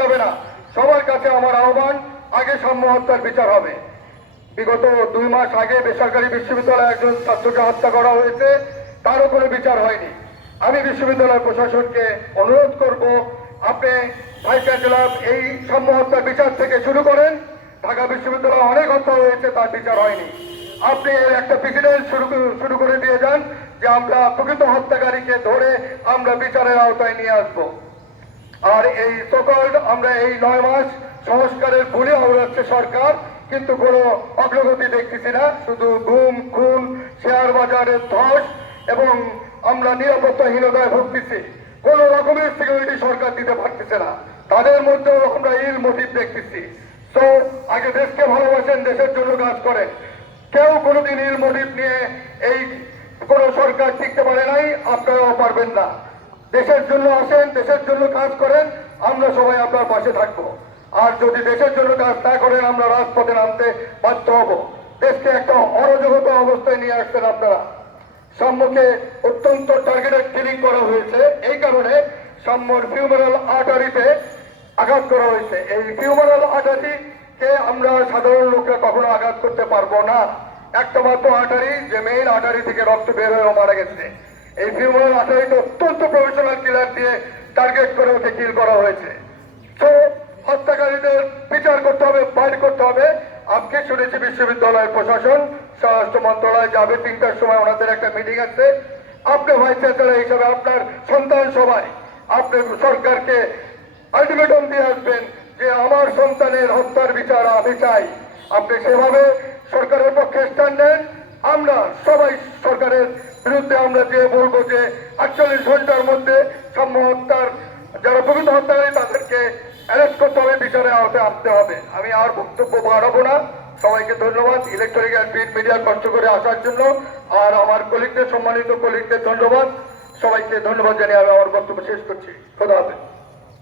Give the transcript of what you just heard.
যাবে না। সবার কাছে আমার আহ্বান, আগে সাম্য হত্যার বিচার হবে। বিগত দুই মাস আগে বেসরকারি বিশ্ববিদ্যালয়ে একজন ছাত্রকে হত্যা করা হয়েছে তারও কোনো বিচার হয়নি। আমি বিশ্ববিদ্যালয় প্রশাসনকে অনুরোধ করব, আপনি ভাইস চ্যান্সেলর এই সাম্য হত্যার বিচার থেকে শুরু করেন। ঢাকা বিশ্ববিদ্যালয়ে অনেক হত্যা হয়েছে, তার বিচার হয়নি। আপনি একটা প্রেসিডেন্ট শুরু শুরু করে দিয়ে যান যে আমরা প্রকৃত হত্যাকারীকে ধরে আমরা বিচারের আওতায় নিয়ে আসব। আর এই সকল আমরা এই নয় মাস সংস্কারের ভুলে আওড়াচ্ছে সরকার, কিন্তু কোনো অগ্রগতি দেখতেছি না। শুধু গুম খুন, শেয়ার বাজারের ধস এবং আমরা নিরাপত্তাহীনতায় ভুগতেছি। কোনো রকমের সিকিউরিটি সরকার দিতে পারতেছে না। তাদের মধ্যেও আমরা ইল মোটিভ দেখতেছি। তো আগে দেশকে ভালোবাসেন, দেশের জন্য কাজ করেন। কেউ কোনোদিন ইল মোটিভ নিয়ে এই কোনো সরকার টিকতে পারে নাই, আপনারাও পারবেন না। দেশের জন্য আসেন, দেশের জন্য কাজ করেন, আমরা সবাই আপনার পাশে থাকব। আর যদি দেশের জন্য কাজ না করেন, আমরা রাজপথে নামতে বাধ্য হব। দেশকে একটা অরাজকত অবস্থায় নিয়ে আসছেন আপনারা। সম্মুখে অত্যন্ত টার্গেটেড কিলিং করা হয়েছে। এই কারণে সম্মর ফিউমারাল আর্টারিতে আঘাত করা হয়েছে। এই ফিউমারাল আর্টারিকে আমরা সাধারণ লোকরা কখনো আঘাত করতে পারব না। একটা মাত্র আর্টারি যে মেইন আর্টারি থেকে রক্ত বের হয়ে মারা গেছে। এই ফিউমারাল আর্টারিতে অত্যন্ত প্রফেশনাল কিলার দিয়ে টার্গেট করে ওকে কিল করা হয়েছে। তো হত্যাকারীদের বিচার করতে হবে বাইর করতে হবে। আজকে শুনেছি বিশ্ববিদ্যালয়ের প্রশাসন, স্বরাষ্ট্র মন্ত্রণালয় যাবে তিনটার সময়, ওনাদের একটা মিটিং আছে। আপনি ভাইস চ্যান্সেলর হিসাবে আপনার সন্তান সবাই, আপনি সরকারকে আলটিমেটাম দিয়ে আসবেন যে আমার সন্তানের হত্যার বিচার আমি চাই। আপনি সেভাবে সরকারের পক্ষে স্ট্যান্ড নেন, আমরা সবাই সরকারের আমরা যে বলব যে আটচল্লিশ ঘণ্টার মধ্যে সাম্য হত্যার যারা প্রকৃত হত্যাকারী, তাদেরকে অ্যারেস্ট করতে হবে বিচারে আওতায় আসতে হবে। আমি আর বক্তব্য বাড়াবো না। সবাইকে ধন্যবাদ। ইলেকট্রনিক অ্যান্ড প্রিন্ট মিডিয়া কষ্ট করে আসার জন্য। আর আমার কলিগদের সম্মানিত কলিগদের ধন্যবাদ। সবাইকে ধন্যবাদ জানিয়ে আমি আমার বক্তব্য শেষ করছি। খোদা হাফেজ।